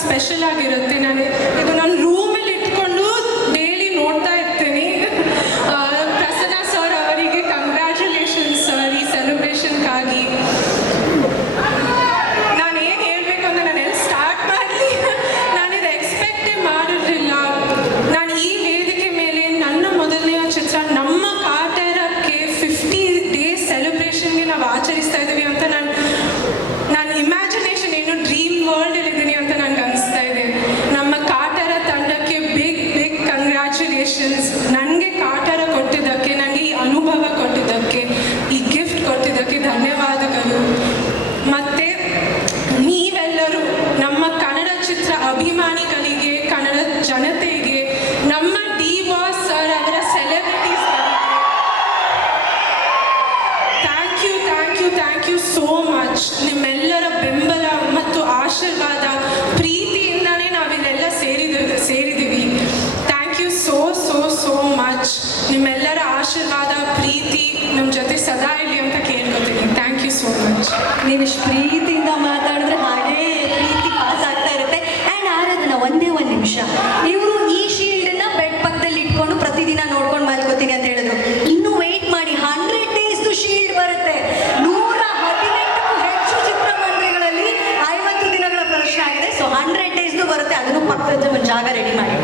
Special ಆಗಿರುತ್ತೆ ನಾನು. ಇದು ನಾನು ರೂಮಲ್ಲಿ ಇಟ್ಕೊಂಡು ಡೈಲಿ ನೋಡ್ತಾ ಇರ್ತೀನಿ. ಪ್ರಸನ್ನ ಸರ್ ಅವರಿಗೆ ಕಂಗ್ರ್ಯಾಚುಲೇಷನ್ ಸರ್ ಈ ಸೆಲೆಬ್ರೇಷನ್ಗಾಗಿ ನಾನು ಏನು ಹೇಳಬೇಕು ಅಂತ ನಾನು ಎಲ್ಲಿ ಸ್ಟಾರ್ಟ್ ಮಾಡಲಿ? ನಾನು ಇದು ಎಕ್ಸ್ಪೆಕ್ಟೇ ಮಾಡಿರಲಿಲ್ಲ ನಾನು ಈ ವೇದಿಕೆ ಮೇಲೆ ನನ್ನ ಮೊದಲನೆಯ ಚಿತ್ರ ನಮ್ಮ ಕಾಟೇರ ಫಿಫ್ಟಿ ಡೇ ಸೆಲೆಬ್ರೇಷನ್ಗೆ ನಾವು ಆಚರಿಸ್ತಾ ಇದ್ದೀವಿ ಜನತೆಗೆ ನಮ್ಮ ಡಿ ಬಾಸ್ ಸರ್ ಅವರ celebrities thank you thank you thank you so much ನಿಮ್ಮೆಲ್ಲರ ಬೆಂಬಲ ಮತ್ತು ಆಶೀರ್ವಾದ ಪ್ರೀತಿಯಿಂದನೇ ನಾವಿಲ್ಲೆಲ್ಲ ಸೇರಿದ, ಸೇರಿದೀವಿ. Thank you so so so much ನಿಮ್ಮೆಲ್ಲರ ಆಶೀರ್ವಾದ, ಪ್ರೀತಿ ನಮ್ಮ ಜೊತೆ ಸದಾ ಇರಲಿ ಅಂತ ಕೇಳ್ಕೊತೀನಿ. ಥ್ಯಾಂಕ್ ಯು ಸೋ ಮಚ್ ನೀವು ಇಷ್ಟು ಪ್ರೀತಿಯಿಂದ ಮಾತಾಡಿದ್ರೆ ಹಾಗೇ ಪ್ರೀತಿ ಪಾಸ್ ಜಾಗ ರೆಡಿ ಮಾಡಿ